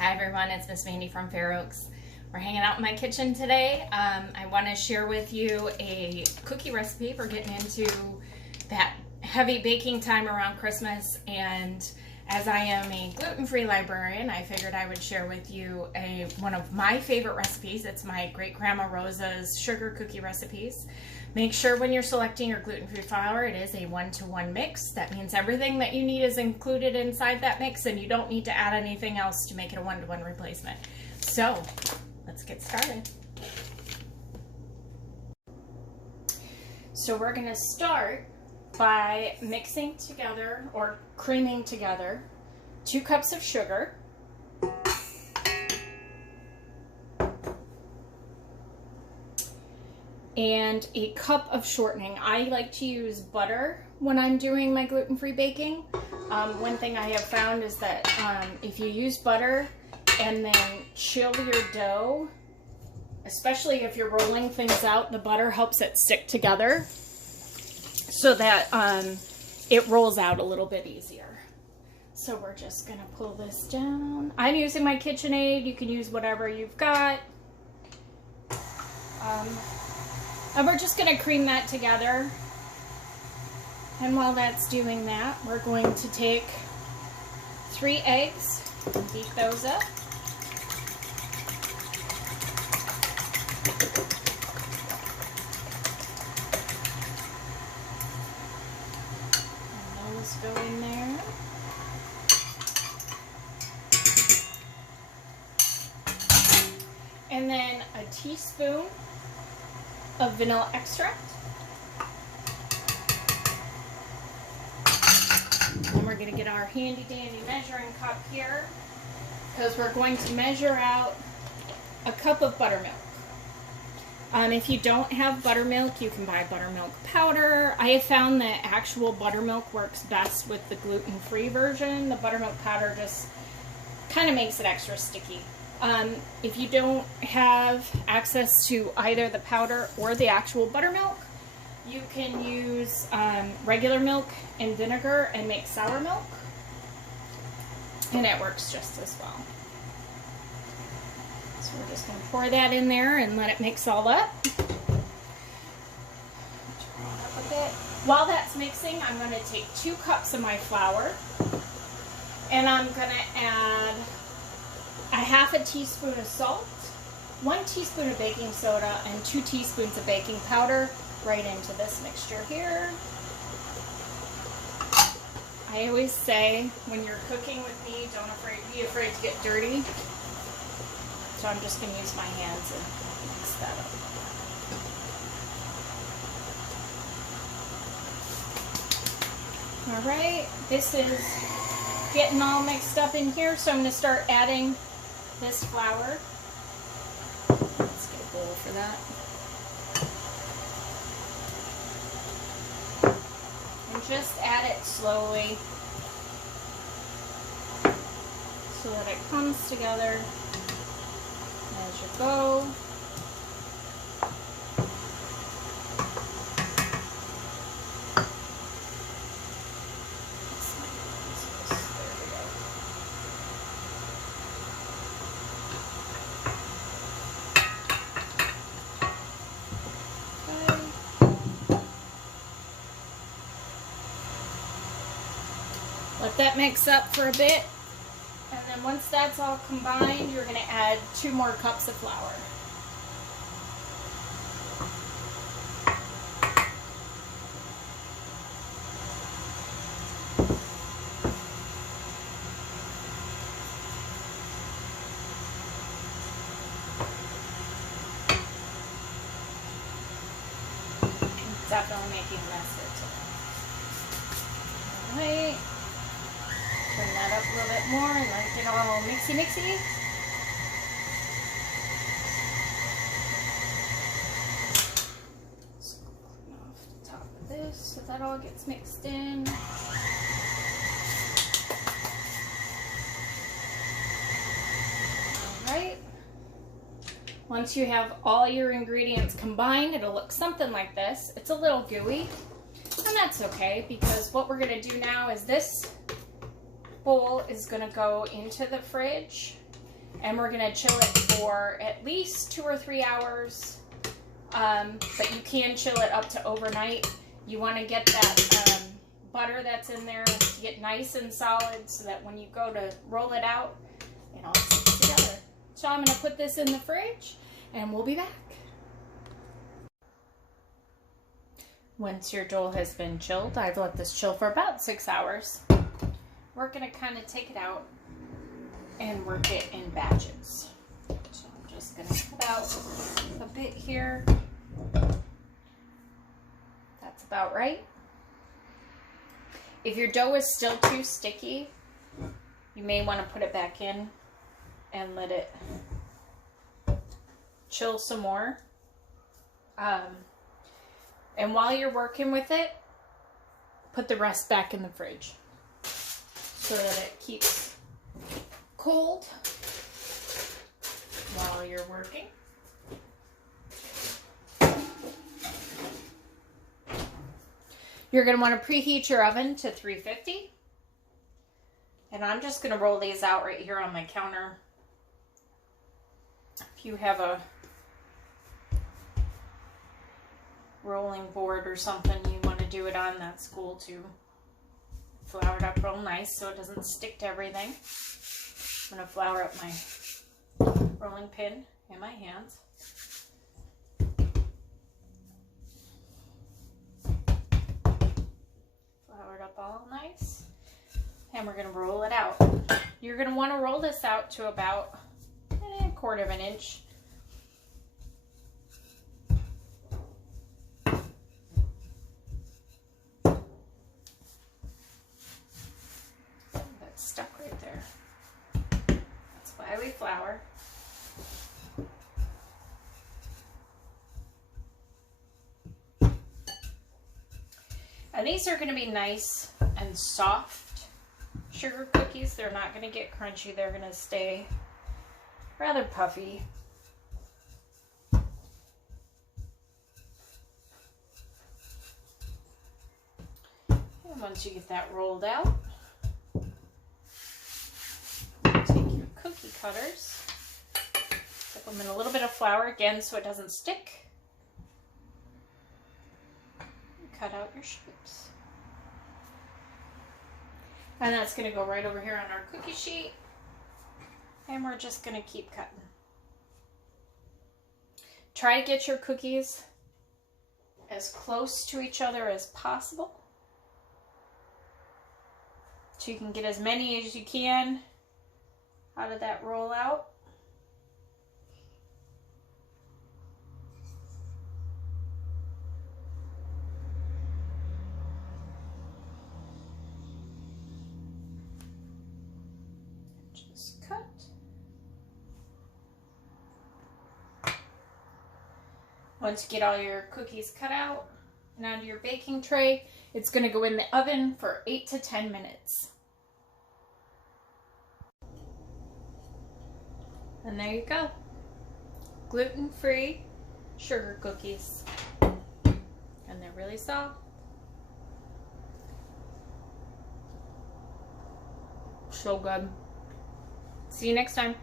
Hi everyone, it's Miss Mandie from Fair Oaks. We're hanging out in my kitchen today. I want to share with you a cookie recipe. We're getting into that heavy baking time around Christmas, and as I am a gluten-free librarian, I figured I would share with you one of my favorite recipes. It's my great-grandma Rosa's sugar cookie recipes. Make sure when you're selecting your gluten-free flour, it is a 1-to-1 mix. That means everything that you need is included inside that mix, and you don't need to add anything else to make it a 1-to-1 replacement. So, let's get started. So we're gonna start by mixing together or creaming together 2 cups of sugar, and a cup of shortening. I like to use butter when I'm doing my gluten-free baking. One thing I have found is that if you use butter and then chill your dough, especially if you're rolling things out, the butter helps it stick together so that it rolls out a little bit easier. So we're just gonna pull this down. I'm using my KitchenAid. You can use whatever you've got. And we're just gonna cream that together. And while that's doing that, we're going to take 3 eggs and beat those up. And those go in there. And then a teaspoon of vanilla extract. And we're going to get our handy dandy measuring cup here, because we're going to measure out a cup of buttermilk. If you don't have buttermilk, you can buy buttermilk powder. I have found that actual buttermilk works best with the gluten-free version. The buttermilk powder just kind of makes it extra sticky. If you don't have access to either the powder or the actual buttermilk, you can use regular milk and vinegar and make sour milk, and it works just as well. So we're just going to pour that in there and let it mix all up. Turn it up a bit. While that's mixing, I'm going to take 2 cups of my flour, and I'm going to add a 1/2 teaspoon of salt, 1 teaspoon of baking soda, and 2 teaspoons of baking powder right into this mixture here. I always say, when you're cooking with me, don't be afraid to get dirty. So I'm just going to use my hands and mix that up. All right, this is getting all mixed up in here, so I'm going to start adding this flour. Let's get a bowl for that. And just add it slowly so that it comes together as you go. Let that mix up for a bit, and then once that's all combined, you're going to add 2 more cups of flour. It's definitely making a mess here today. All right. Turn that up a little bit more and let it get all mixy. So clean off the top of this so that all gets mixed in. Alright. Once you have all your ingredients combined, it'll look something like this. It's a little gooey, and that's okay, because what we're going to do now is this bowl is going to go into the fridge, and we're gonna chill it for at least 2 or 3 hours. But you can chill it up to overnight. You want to get that butter that's in there to get nice and solid so that when you go to roll it out, it all sticks together. So I'm going to put this in the fridge and we'll be back. Once your dough has been chilled, I've let this chill for about 6 hours. We're going to kind of take it out and work it in batches. So I'm just going to cut out a bit here. That's about right. If your dough is still too sticky, you may want to put it back in and let it chill some more. And while you're working with it, put the rest back in the fridge so that it keeps cold while you're working. You're going to want to preheat your oven to 350. And I'm just going to roll these out right here on my counter. If you have a rolling board or something you want to do it on, that's cool too. Flour it up real nice so it doesn't stick to everything. I'm going to flour up my rolling pin in my hands. Flour it up all nice. And we're going to roll it out. You're going to want to roll this out to about 1/4 of an inch. That's stuck right there. That's why we flour. And these are going to be nice and soft sugar cookies. They're not going to get crunchy. They're going to stay rather puffy. And once you get that rolled out, take your cookie cutters, dip them in a little bit of flour again so it doesn't stick. Cut out your shapes. And that's going to go right over here on our cookie sheet. And we're just going to keep cutting. Try to get your cookies as close to each other as possible, so you can get as many as you can out of that rollout. Just cut. Once you get all your cookies cut out and onto your baking tray, it's going to go in the oven for 8 to 10 minutes. And there you go. Gluten-free sugar cookies. And they're really soft. So good. See you next time.